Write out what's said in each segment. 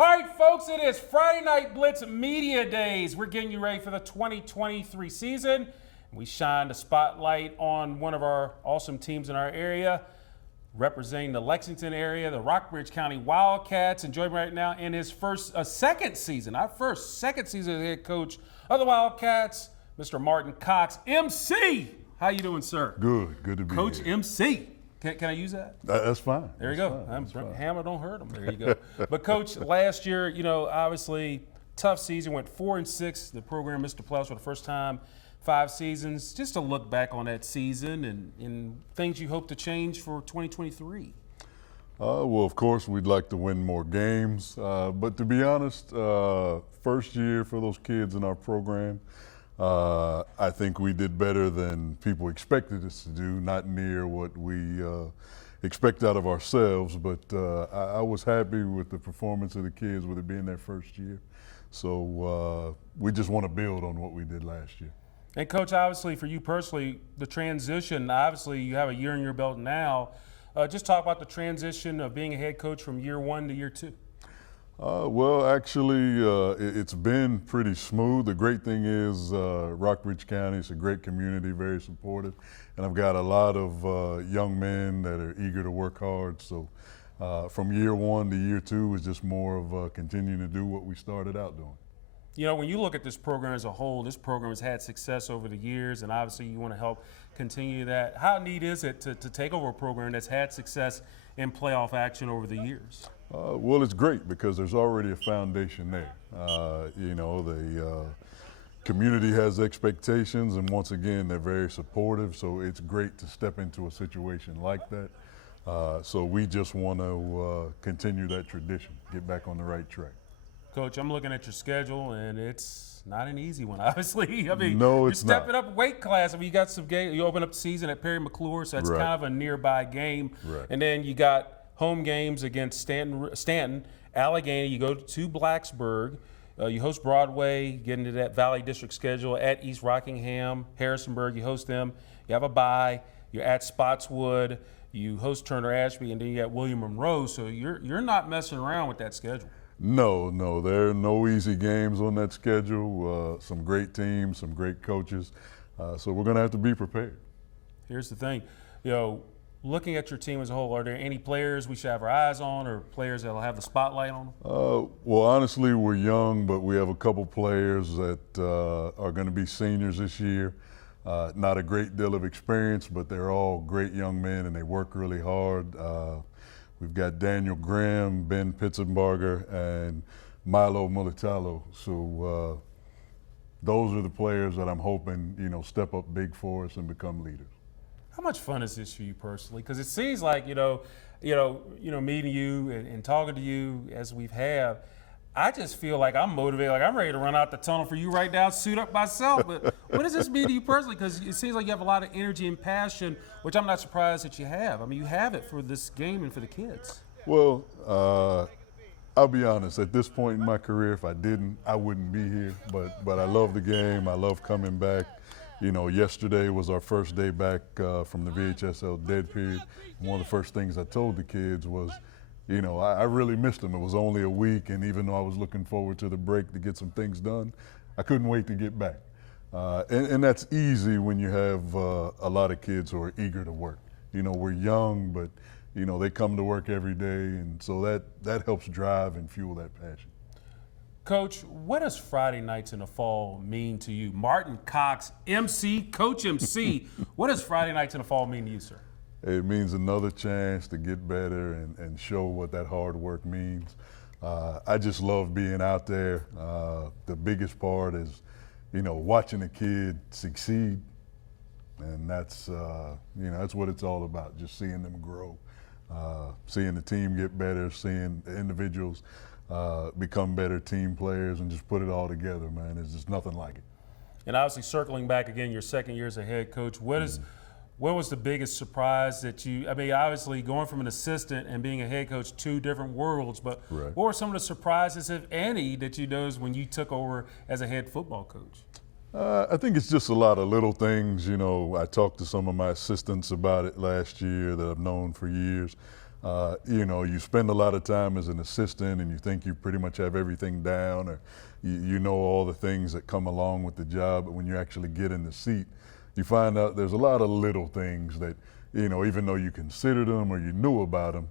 All right, folks, it is Friday Night Blitz Media Days. We're getting you ready for the 2023 season. We shine the spotlight on one of our awesome teams in our area, representing the Lexington area, the Rockbridge County Wildcats. And joining me right now in his second season as head coach of the Wildcats, Mr. Martin Cox, MC. How you doing, sir? Good to be Coach here. MC. Can I use that? That's fine. There you That's go. fine. Hammer don't hurt him. There you go. But Coach, last year, obviously tough season. Went 4-6. The program missed the playoffs for the first time 5 seasons. Just to look back on that season and things you hope to change for 2023. Well, of course, we'd like to win more games. But to be honest, first year for those kids in our program, I think we did better than people expected us to do, not near what we expect out of ourselves, but I was happy with the performance of the kids with it being their first year. So we just want to build on what we did last year. And Coach, obviously for you personally, the transition, obviously you have a year in your belt now. Just talk about the transition of being a head coach from year 1 to year 2. Well, actually, it's been pretty smooth. The great thing is Rockbridge County is a great community, very supportive, and I've got a lot of young men that are eager to work hard. So from year 1 to year 2 is just more of continuing to do what we started out doing. You know, when you look at this program as a whole, this program has had success over the years, and obviously you want to help continue that. How neat is it to take over a program that's had success in playoff action over the years? Well, it's great because there's already a foundation there. The community has expectations, and once again, they're very supportive, so it's great to step into a situation like that. So we just want to continue that tradition, get back on the right track. Coach, I'm looking at your schedule, and it's not an easy one, obviously. I mean, no, you're it's stepping not. up weight class. I mean, you got some game. You open up the season at Perry McClure, so that's Right. kind of a nearby game. Right. And then you got home games against Stanton, Allegheny. You go to Blacksburg. You host Broadway, get into that Valley District schedule at East Rockingham, Harrisonburg. You host them. You have a bye. You're at Spotswood. You host Turner Ashby, and then you got William Monroe. So you're not messing around with that schedule. No, there are no easy games on that schedule. Some great teams, some great coaches. So we're going to have to be prepared. Here's the thing, looking at your team as a whole, are there any players we should have our eyes on or players that will have the spotlight on them? Well, honestly, we're young, but we have a couple players that are going to be seniors this year. Not a great deal of experience, but they're all great young men and they work really hard. We've got Daniel Grimm, Ben Pitzenbarger, and Milo Mulitalo. So those are the players that I'm hoping, step up big for us and become leaders. How much fun is this for you personally? Because it seems like, meeting you and talking to you as we've had, I just feel like I'm motivated, like I'm ready to run out the tunnel for you right now, suit up myself. But what does this mean to you personally? Because it seems like you have a lot of energy and passion, which I'm not surprised that you have. I mean, you have it for this game and for the kids. Well, I'll be honest. At this point in my career, if I didn't, I wouldn't be here. But I love the game. I love coming back. Yesterday was our first day back from the VHSL dead period. One of the first things I told the kids was, I really missed them. It was only a week, and even though I was looking forward to the break to get some things done, I couldn't wait to get back. And that's easy when you have a lot of kids who are eager to work. We're young, but, they come to work every day, and so that helps drive and fuel that passion. Coach, what does Friday nights in the fall mean to you? Martin Cox, MC, Coach MC. What does Friday nights in the fall mean to you, sir? It means another chance to get better and show what that hard work means. I just love being out there. The biggest part is, watching a kid succeed, and that's what it's all about, just seeing them grow, seeing the team get better, seeing the individuals become better team players, and just put it all together, man. There's just nothing like it. And obviously circling back again, your second year as a head coach, what was the biggest surprise that obviously going from an assistant and being a head coach, 2 different worlds, but Right. What were some of the surprises, if any, that you noticed when you took over as a head football coach? I think it's just a lot of little things. I talked to some of my assistants about it last year that I've known for years. You spend a lot of time as an assistant and you think you pretty much have everything down, or you know all the things that come along with the job, but when you actually get in the seat, you find out there's a lot of little things that, even though you considered them or you knew about them,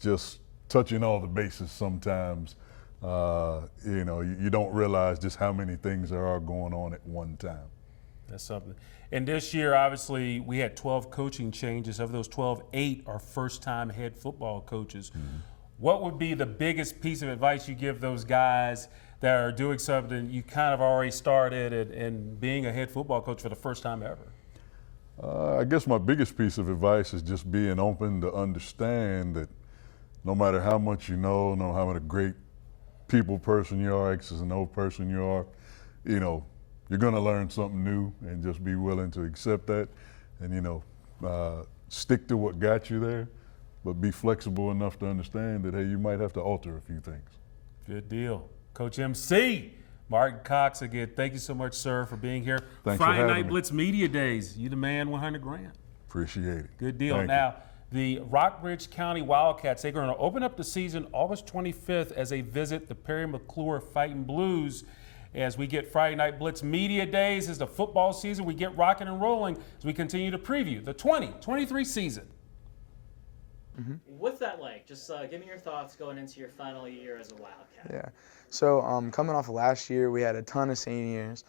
just touching all the bases sometimes, you don't realize just how many things there are going on at one time. That's something. And this year, obviously, we had 12 coaching changes. Of those 12, 8 are first-time head football coaches. Mm-hmm. What would be the biggest piece of advice you give those guys that are doing something you kind of already started and being a head football coach for the first time ever? I guess my biggest piece of advice is just being open to understand that no matter how much you know, no matter how much a great people person you are, X's and O person you are, you're going to learn something new, and just be willing to accept that, and stick to what got you there, but be flexible enough to understand that, hey, you might have to alter a few things. Good deal. Coach MC, Martin Cox again, thank you so much, sir, for being here. Thanks Friday for Night having me. Blitz Media Days, you the man, 100 grand. Appreciate it. Good deal. Thank now, the Rockbridge County Wildcats, they're going to open up the season August 25th as they visit the Perry McClure Fighting Blues. As we get Friday Night Blitz Media Days as the football season, we get rocking and rolling as we continue to preview the 2023 season. Mm-hmm. What's that like? Just give me your thoughts going into your final year as a Wildcat. Yeah. So coming off of last year, we had a ton of seniors.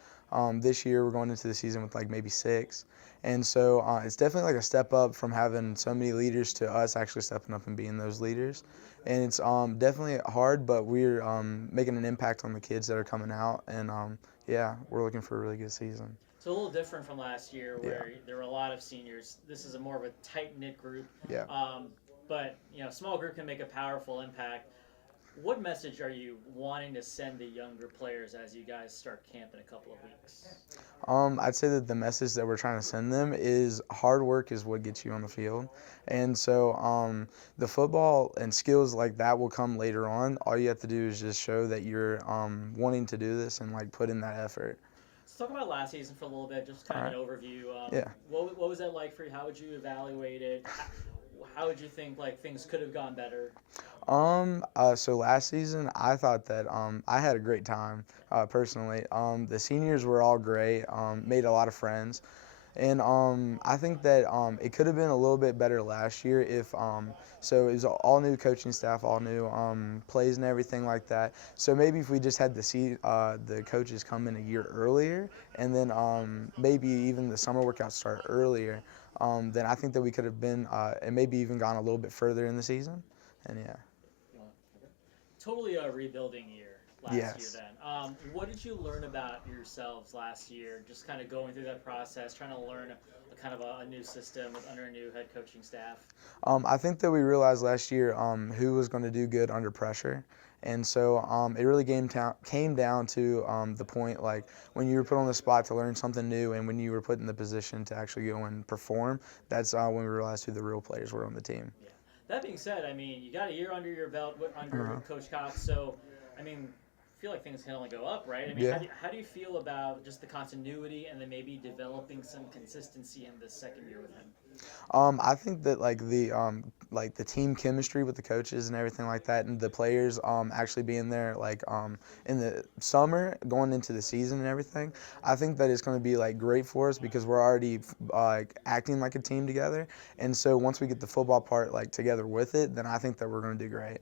This year, we're going into the season with like maybe 6. And so it's definitely like a step up from having so many leaders to us actually stepping up and being those leaders. And it's definitely hard, but we're making an impact on the kids that are coming out. And we're looking for a really good season. It's a little different from last year where there were a lot of seniors. This is more of a tight-knit group. Yeah. But, a small group can make a powerful impact. What message are you wanting to send to younger players as you guys start camp in a couple of weeks? I'd say that the message that we're trying to send them is hard work is what gets you on the field. And so the football and skills like that will come later on. All you have to do is just show that you're wanting to do this and like put in that effort. Let's talk about last season for a little bit, just kind of an overview. What was that like for you? How would you evaluate it? How would you think like things could have gone better? So last season, I thought that I had a great time personally. The seniors were all great, made a lot of friends, and I think that it could have been a little bit better last year if so it was all new coaching staff, all new plays and everything like that. So maybe if we just had to see the coaches come in a year earlier, and then maybe even the summer workouts start earlier, then I think that we could have been and maybe even gone a little bit further in the season. And totally a rebuilding year last year then. What did you learn about yourselves last year, just kind of going through that process, trying to learn a kind of a new system under a new head coaching staff? I think that we realized last year who was going to do good under pressure. And so it really came down to the point, like when you were put on the spot to learn something new and when you were put in the position to actually go and perform, that's when we realized who the real players were on the team. Yeah. That being said, I mean, you got a year under your belt under Coach Cox, so, I mean, I feel like things can only go up, right? I mean, how do you feel about just the continuity and then maybe developing some consistency in the second year with him? I think that like the team chemistry with the coaches and everything like that, and the players actually being there like in the summer going into the season and everything, I think that it's going to be like great for us because we're already like acting like a team together. And so once we get the football part like together with it, then I think that we're going to do great.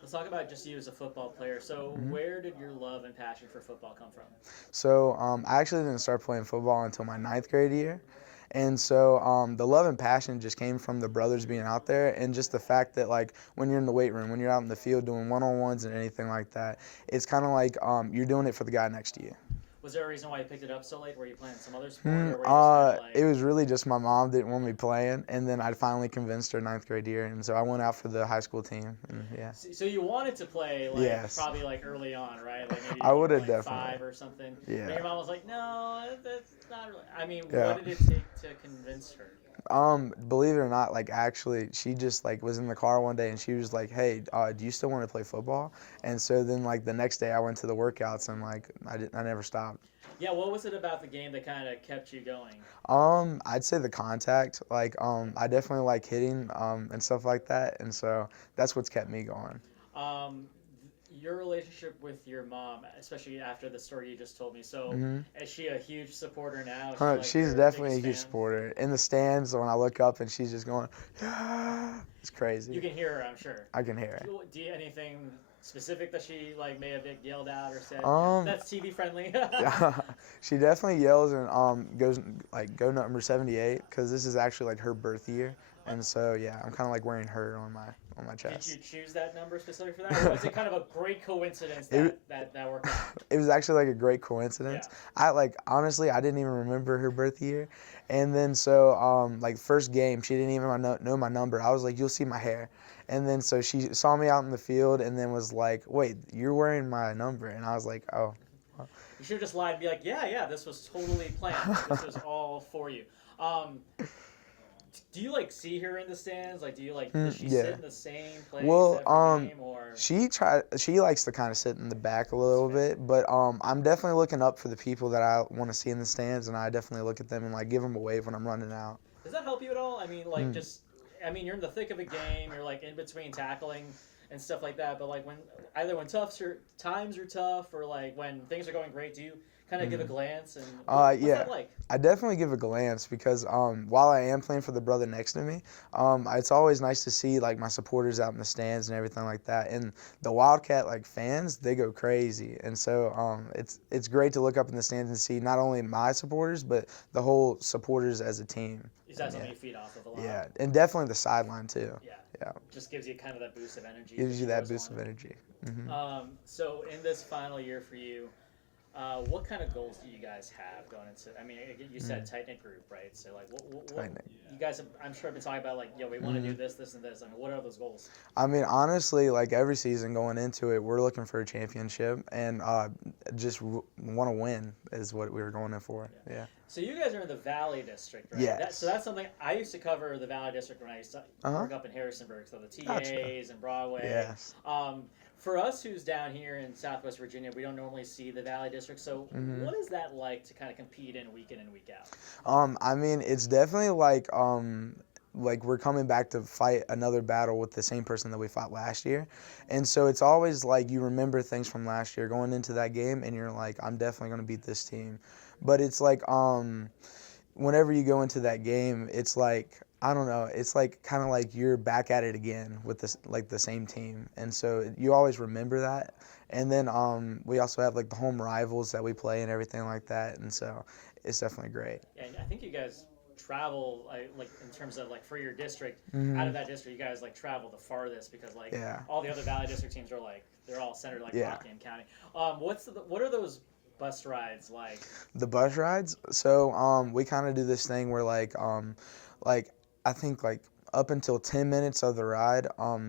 Let's talk about just you as a football player. So where did your love and passion for football come from? So I actually didn't start playing football until my 9th grade year. And so the love and passion just came from the brothers being out there and just the fact that, like, when you're in the weight room, when you're out in the field doing one-on-ones and anything like that, it's kind of like you're doing it for the guy next to you. Was there a reason why you picked it up so late? Were you playing some other sport? Or were you just kind of like... It was really just my mom didn't want me playing, and then I finally convinced her 9th grade year, and so I went out for the high school team. And, So you wanted to play, like, probably like early on, right? Like maybe I would have like definitely 5 or something. Yeah. And your mom was like, "No, that's not really." I mean, what did it take to convince her? Believe it or not, like actually, she just like was in the car one day and she was like, "Hey, do you still want to play football?" And so then like the next day I went to the workouts and like I never stopped. Yeah, what was it about the game that kind of kept you going? I'd say the contact. Like, I definitely like hitting, and stuff like that, and so that's what's kept me going. Um, your relationship with your mom, especially after the story you just told me. So, is she a huge supporter now? Is she like She's your definitely a biggest huge fan? supporter. In the stands, when I look up and she's just going, yeah, it's You crazy. can hear her, I'm sure. I can hear Do you anything specific that she like may have yelled out or said? her. That's TV friendly. Yeah, she definitely yells and goes like go number 78 because this is actually like her birth year, and so yeah, I'm kind of like wearing her on my Did you chest. choose that number specifically for that, or was it kind of a great coincidence It- that worked out? It was actually like a great coincidence. Yeah. I like honestly I didn't even remember her birth year, and then so like first game she didn't even know my number. I was like, you'll see my hair, and then so she saw me out in the field and then was like, wait, you're wearing my number, and I was like, oh. You should have just lied and be like, yeah, this was totally planned. This was all for you. Do you like see her in the stands? Like, do you like does she yeah. sit in the same place Well, every game, or she likes to kind of sit in the back a little bit, but I'm definitely looking up for the people that I want to see in the stands, and I definitely look at them and like give them a wave when I'm running out. does that help you at all? I mean, like I mean, you're in the thick of a game. You're like in between tackling and stuff like that. But like when times are tough, or like when things are going great, do you kind of give a glance and what's Yeah. that like? I definitely give a glance because while I am playing for the brother next to me, it's always nice to see like my supporters out in the stands and everything like that. And the Wildcat like fans, they go crazy, and so it's great to look up in the stands and see not only my supporters but the whole supporters as a team. Is that something you feed off of a lot? Yeah, and definitely the sideline too. Yeah. Just gives you kind of that boost of energy. Gives you that boost of of energy. So in this final year for you, what kind of goals do you guys have going into? I mean, you said tight knit group, right? So like, what Tight-knit. you guys? I'm sure have been talking about like, we want to do this, this, and this. I mean, what are those goals? I mean, honestly, like every season going into it, we're looking for a championship and just want to win is what we were going in for. Yeah. So you guys are in the Valley District, right? Yes. So that's something I used to cover the Valley District when I used to work up in Harrisonburg. So the TAs Gotcha. and Broadway. Yes. For us who's down here in Southwest Virginia, we don't normally see the Valley District. So what is that like to kind of compete in week in and week out? I mean, it's definitely like we're coming back to fight another battle with the same person that we fought last year. And so it's always like you remember things from last year going into that game and you're like, I'm definitely going to beat this team. But it's like whenever you go into that game, it's like, I don't know, it's like kind of like you're back at it again with this like the same team. And so you always remember that. And then we also have like the home rivals that we play and everything like that. And so it's definitely great. Yeah, and I think you guys travel like in terms of like for your district out of that district, you guys like travel the farthest because like all the other Valley District teams are like they're all centered like Rockingham County. What are those bus rides like? The bus rides. So we kind of do this thing where like I think like up until 10 minutes of the ride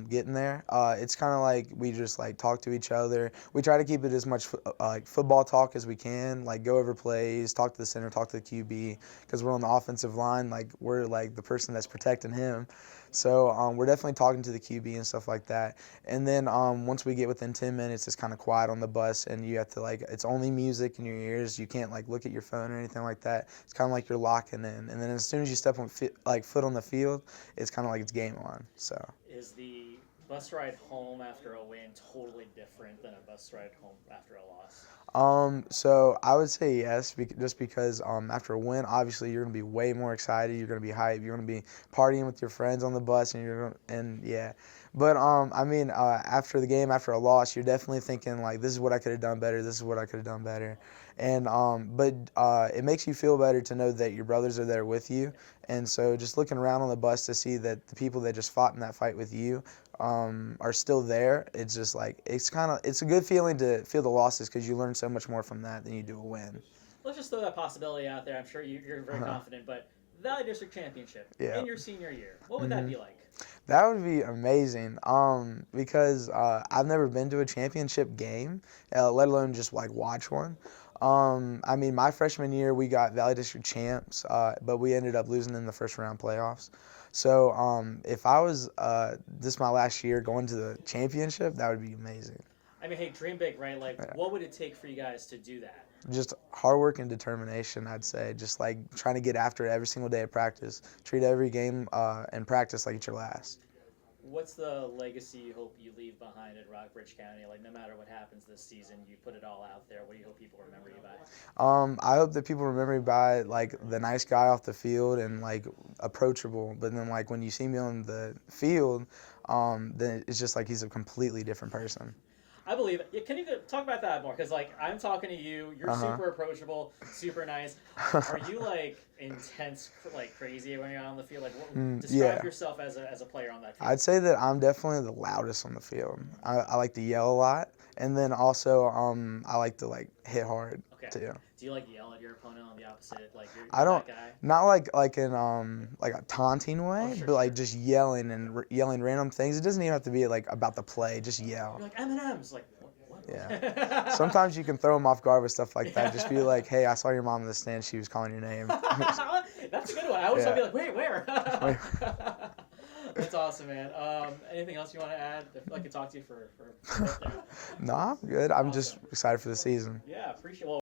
getting there, it's kind of like we just like talk to each other. We try to keep it as much like football talk as we can, like go over plays, talk to the center, talk to the QB, because we're on the offensive line, like we're like the person that's protecting him. So we're definitely talking to the QB and stuff like that. And then once we get within 10 minutes, it's kind of quiet on the bus, and you have to like it's only music in your ears. You can't like look at your phone or anything like that. It's kind of like you're locking in. And then as soon as you step on foot on the field, it's kind of like it's game on. So is the bus ride home after a win totally different than a bus ride home after a loss? So I would say yes, just because after a win, obviously you're gonna be way more excited. You're gonna be hyped. You're gonna be partying with your friends on the bus, and yeah. But I mean, after the game, after a loss, you're definitely thinking like, this is what I could have done better. This is what I could have done better. And but it makes you feel better to know that your brothers are there with you. And so just looking around on the bus to see that the people that just fought in that fight with you are still there. It's just like it's a good feeling to feel the losses because you learn so much more from that than you do a win. Let's just throw that possibility out there. I'm sure you're very confident, but Valley District Championship in your senior year, what would that be like? That would be amazing. Because I've never been to a championship game, let alone just like watch one. I mean, my freshman year we got Valley District champs, but we ended up losing in the first round playoffs. So if I was this my last year going to the championship, that would be amazing. I mean, hey, dream big, right? Like, what would it take for you guys to do that? Just hard work and determination, I'd say. Just like trying to get after it every single day of practice. Treat every game and practice like it's your last. What's the legacy you hope you leave behind at Rockbridge County? Like, no matter what happens this season, you put it all out there. What do you hope people remember you by? I hope that people remember me by like the nice guy off the field and like approachable. But then like when you see me on the field, then it's just like he's a completely different person. I believe it. Can you talk about that more? Because, like, I'm talking to you. You're super approachable, super nice. Are you, like, intense, like, crazy when you're on the field? Like, describe yourself as a player on that field. I'd say that I'm definitely the loudest on the field. I like to yell a lot. And then also I like to, like, hit hard, too. Do you, like, yell at your opponent on the opposite? Like, you're I don't, that guy? not like in like a taunting way, but like just yelling and yelling random things. It doesn't even have to be like about the play. Just yell. You're like M&M's. Like, what? Yeah. Sometimes you can throw them off guard with stuff like that. Just be like, hey, I saw your mom in the stand. She was calling your name. That's a good one. I always want to be like, wait, where? That's awesome, man. Anything else you want to add? I feel like I could talk to you for No, I'm good. I'm just excited for the season. Yeah, appreciate. Well,